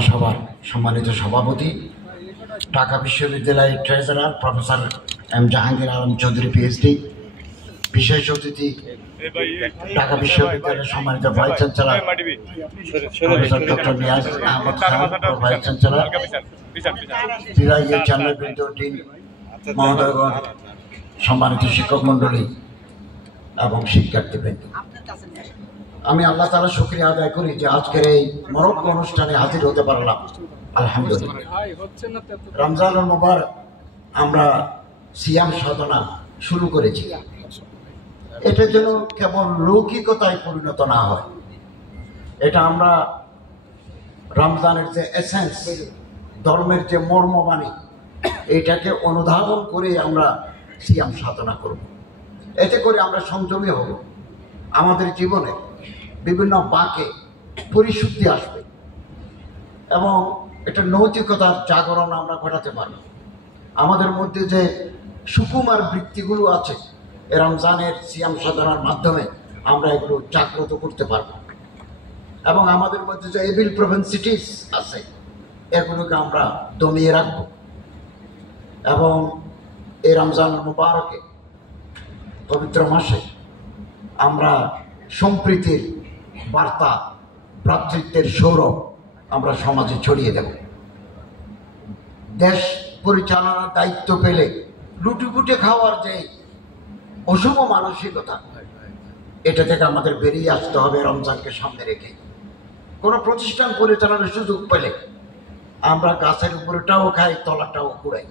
মহাসভার সম্মানিত সভাপতি, ঢাকা বিশ্ববিদ্যালয়ের treasurer professor M Jahangir Alam Chowdhury PhD, বিশেষ অতিথি ঢাকা বিশ্ববিদ্যালয়ের সম্মানিত vice chancellor professor doctor Niaz Ahmed Khan, vice chancellor, বিভাগীয় চেয়ারম্যানবৃন্দ, ডিন মহোদয়গণ, সম্মানিত শিক্ষক মণ্ডলী এবং শিক্ষার্থীবৃন্দ, আমি আল্লাহ তাআলার শুকরিয়া আদায় করি যে আজকের এই মরক্কো অনুষ্ঠানে হাজির হতে পারলাম। আলহামদুলিল্লাহ, রমজানুল মুবারক আমরা সিয়াম সাধনা শুরু করেছি। এটা যেন কেবল লৌকিকতায় পরিণত না হয়, এটা আমরা রমজানের যে এসেন্স, ধর্মের যে মর্মবাণী, এটাকে অনুধাবন করে আমরা সিয়াম সাধনা করব। এতে করে আমরা সংযমী হব, আমাদের জীবনে বিভিন্ন বাঁকে পরিশুদ্ধি আসবে এবং এটা নৈতিকতার জাগরণ আমরা ঘটাতে পারব। আমাদের মধ্যে যে সুকুমার বৃত্তিগুলো আছে, এ রমজানের সিয়াম সাধনার মাধ্যমে আমরা এগুলো জাগ্রত করতে পারব এবং আমাদের মধ্যে যে এভিল প্রভেন্সিটিস আছে, এগুলোকে আমরা দমিয়ে রাখব এবং এই রমজান মুবারকে পবিত্র মাসে আমরা সম্প্রীতির বার্তা, ভ্রাতৃত্বের সৌরভ আমরা সমাজে ছড়িয়ে দেব। দেশ পরিচালনার দায়িত্ব পেলে লুটিপুটে খাওয়ার যে অশুভ মানসিকতা, এটা থেকে আমাদের বেরিয়ে আসতে হবে। রমজানকে সামনে রেখে কোনো প্রতিষ্ঠান পরিচালনার সুযোগ পেলে আমরা গাছের উপরেটাও খাই, তলাটাও কুড়াই।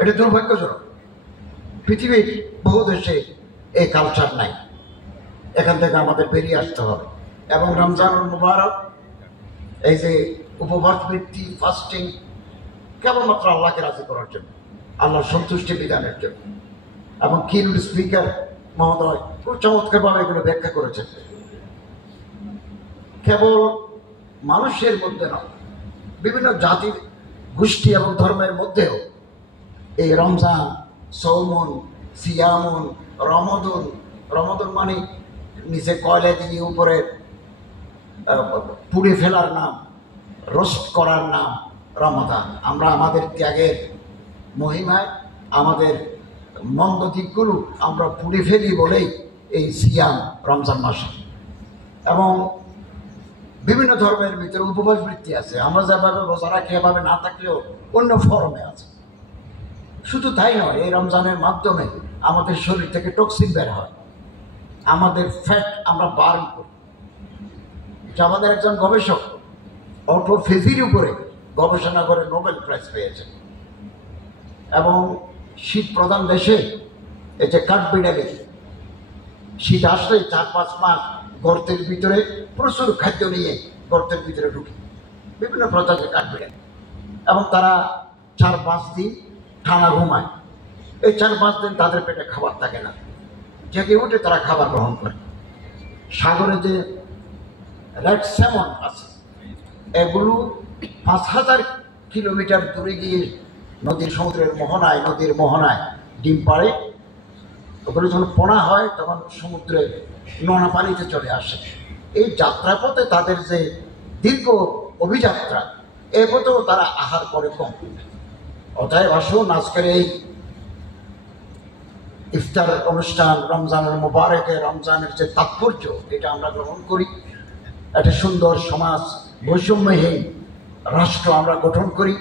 এটা দুর্ভাগ্যজনক। পৃথিবীর বহু দেশে এই কালচার নাই। এখান থেকে আমাদের বেরিয়ে আসতে হবে এবং রমজানুল মুবারক, এই যে উপবাস বৃত্তি, ফাস্টিং, কেবলমাত্র আল্লাহকে রাজি করার জন্য, আল্লাহর সন্তুষ্টি বিধানের জন্য। এবং কিরুল স্পিকার মহোদয় খুব চমৎকারভাবে এগুলো ব্যাখ্যা করেছেন। কেবল মানুষের মধ্যে নয়, বিভিন্ন জাতির, গোষ্ঠী এবং ধর্মের মধ্যেও এই রমজান, সৌমন, সিয়ামন, রমদন, রমদন মানে নিচে কয়লা দিয়ে উপরে পুড়ে ফেলার নাম, রোস্ট করার নাম রমাদান। আমরা আমাদের ত্যাগের মহিমায় আমাদের মন্দ দিকগুলো আমরা পুড়ে ফেলি বলেই এই সিয়াম রমজান মাসে। এবং বিভিন্ন ধর্মের ভিতরে উপবাস বৃত্তি আছে। আমরা যেভাবে রোজা রাখি এভাবে না থাকলেও অন্য ফরমে আছে। শুধু তাই নয়, এই রমজানের মাধ্যমে আমাদের শরীর থেকে টক্সিন বের হয়, আমাদের ফ্যাট আমরা বার্ন করি। আমাদের একজন গবেষক অটোফেজির উপরে গবেষণা করে নোবেল প্রাইজ পেয়েছেন। এবং শীত প্রধান দেশে এই যে কাঠবিড়ালি, শীত আসলেই 4-5 মাস গর্তের ভিতরে প্রচুর খাদ্য নিয়ে গর্তের ভিতরে ঢুকে বিভিন্ন প্রজাতির কাঠবিড়ালি, এবং তারা 4-5 দিন টানা ঘুমায়। এই 4-5 দিন তাদের পেটে খাবার থাকে না, জেগে উঠে তারা খাবার গ্রহণ করে। সাগরে যে রেড স্যামন আছে, এগুলো 5000 কিলোমিটার দূরে গিয়ে সমুদ্রের মোহনায় ডিম পাড়ে। ওগুলো যখন পোনা হয় তখন সমুদ্রে নোনা পানিতে চলে আসে। এই যাত্রাপথে তাদের যে দীর্ঘ অভিযাত্রা, এ পথেও তারা আহার করে কম। অতএব আসুন আজকের এই ইফতার অনুষ্ঠান, রমজানুল মুবারকে রমজানের যে তাৎপর্য, এটা আমরা গ্রহণ করি। একটা সুন্দর সমাজ, বৈষম্যহীন রাষ্ট্র আমরা গঠন করি।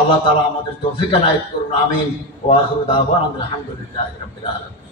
আল্লাহ তাআলা আমাদের তৌফিক এনায়েত করুন। আমিন। ওয়া আখিরু দাওয়ানা আলহামদুলিল্লাহি রাব্বিল আলামিন।